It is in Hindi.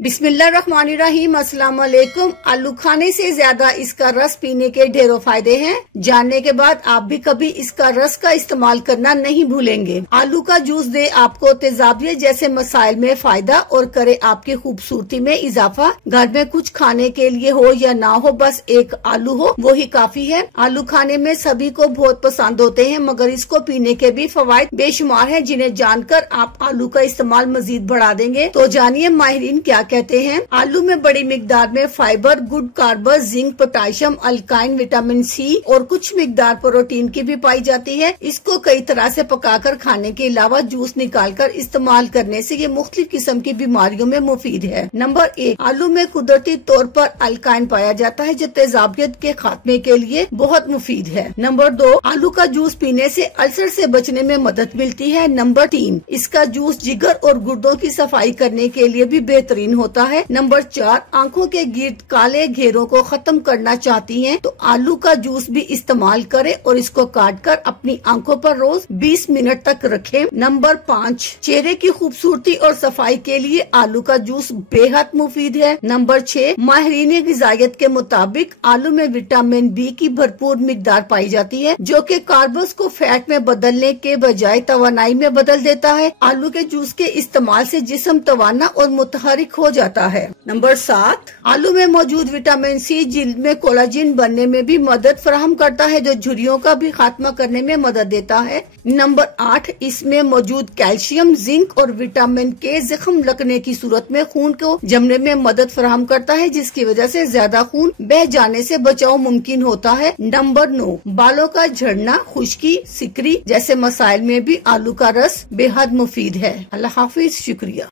बिस्मिल्लाहिर्रहमानिर्रहीम। अस्सलाम वालेकुम। आलू खाने से ज्यादा इसका रस पीने के ढेरों फायदे हैं। जानने के बाद आप भी कभी इसका रस का इस्तेमाल करना नहीं भूलेंगे। आलू का जूस दे आपको तेजाबियत जैसे मसाइल में फायदा और करे आपकी खूबसूरती में इजाफा। घर में कुछ खाने के लिए हो या ना हो, बस एक आलू हो वो ही काफी है। आलू खाने में सभी को बहुत पसंद होते हैं, मगर इसको पीने के भी फवायद बेशुमार हैं, जिन्हें जानकर आप आलू का इस्तेमाल मजीद बढ़ा देंगे। तो जानिए माहिरीन क्या कहते हैं। आलू में बड़ी मिकदार में fibre, good carbon, zinc, potassium, अल्काइन, विटामिन सी और कुछ मिकदार प्रोटीन की भी पाई जाती है। इसको कई तरह से पकाकर खाने के अलावा जूस निकालकर इस्तेमाल करने से ये मुख्तलिफ किस्म की बीमारियों में मुफीद है। नंबर 1, आलू में कुदरती तौर पर अल्काइन पाया जाता है, जो तेजाबियत के खात्मे के लिए बहुत मुफीद है। नंबर 2, आलू का जूस पीने से अल्सर से बचने में मदद मिलती है। नंबर 3, इसका जूस जिगर और गुर्दों की सफाई करने के लिए भी बेहतरीन होता है। नंबर 4, आंखों के गिर्द काले घेरों को खत्म करना चाहती हैं तो आलू का जूस भी इस्तेमाल करें और इसको काट कर अपनी आंखों पर रोज 20 मिनट तक रखें। नंबर 5, चेहरे की खूबसूरती और सफाई के लिए आलू का जूस बेहद मुफीद है। नंबर 6, माहिरीन गिज़ायत के मुताबिक आलू में विटामिन बी की भरपूर मिकदार पाई जाती है, जो कि कार्ब्स को फैट में बदलने के बजाय तवानाई में बदल देता है। आलू के जूस के इस्तेमाल से जिस्म तवाना और मुतहरिक हो जाता है। नंबर 7, आलू में मौजूद विटामिन सी जिल्द में कोलाजिन बनने में भी मदद फराहम करता है, जो झुर्रियों का भी खात्मा करने में मदद देता है। नंबर 8, इसमें मौजूद कैल्शियम, जिंक और विटामिन के जख्म लगने की सूरत में खून को जमने में मदद फराहम करता है, जिसकी वजह से ज्यादा खून बह जाने से बचाव मुमकिन होता है। नंबर 9, बालों का झड़ना, खुश्की, सिकरी जैसे मसाइल में भी आलू का रस बेहद मुफीद है। अल्लाह हाफिज, शुक्रिया।